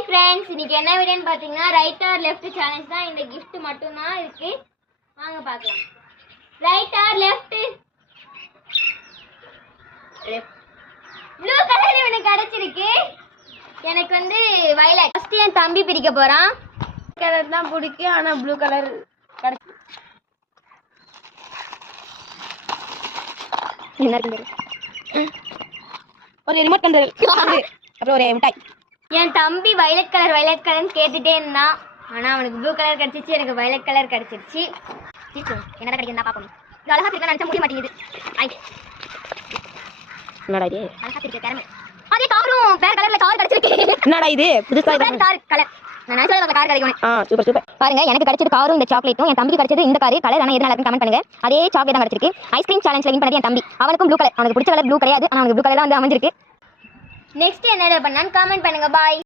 Hi friends, இன்னைக்கு என்ன வீடியோன்னு பார்த்தீங்கன்னா ரைட் ஆர் லெஃப்ட் சேலஞ்ச் தான். இந்த gift மட்டும் தான் இருக்கு. வாங்க பார்க்கலாம். Right or left? Blue colour எனக்கு கிடைச்சிருக்கு. எனக்கு வந்து வயலட். ஃபர்ஸ்ட் என் தம்பி பிரிக்க போறான். கலர் தான் பிடிக்கும், ஆனா ப்ளூ கலர் கிடைச்சு என்ன இருக்கு? ஒரு ரிமோட் கண்ட்ரோல் அப்புறம் ஒரு மிட்டாய். என் தம்பி வயலட் கலர்னு கேட்டுட்டே இருந்தான். ஆனா அவனுக்கு ப்ளூ கலர் கிடைச்சிச்சு, எனக்கு வயலட் கலர் கிடைச்சிருச்சு. என்னடா கிடைக்குதுன்னா பார்க்கணும். இது அழகா பிரிக்க நினைச்சா முடிய மாட்டேங்குது. என்னடா இது? அழகா பிரிக்க திறமை. அதே காரும் வேற கலர்ல கார் கிடைச்சிருக்கு. என்னடா இது புதுசா கார் கலர். நான் நினைச்சது கார் கிடைக்கும். Super super. பாருங்க, எனக்கு கிடைச்சது காரும் இந்த சாக்லேட்டும், என் தம்பிக்கு கிடைச்சது இந்த கார் கலர். ஆனா எது நல்லா கமெண்ட் பண்ணுங்க. அதே சாக்லேட் தான் கிடைச்சிருக்கு. ஐஸ்கிரீம் சேலஞ்ச்ல வின் பண்ணது என் தம்பி. அவனுக்கும் ப்ளூ கலர். அவனுக்கு பிடிச்ச கலர் ப்ளூ கிடையாது, ஆனா அவனுக்கு ப்ளூ கலர் தான் வந்து அமைஞ்சிருக்கு. நெக்ஸ்ட் என்ன பண்ணான்னு கமெண்ட் பண்ணுங்க. பாய்.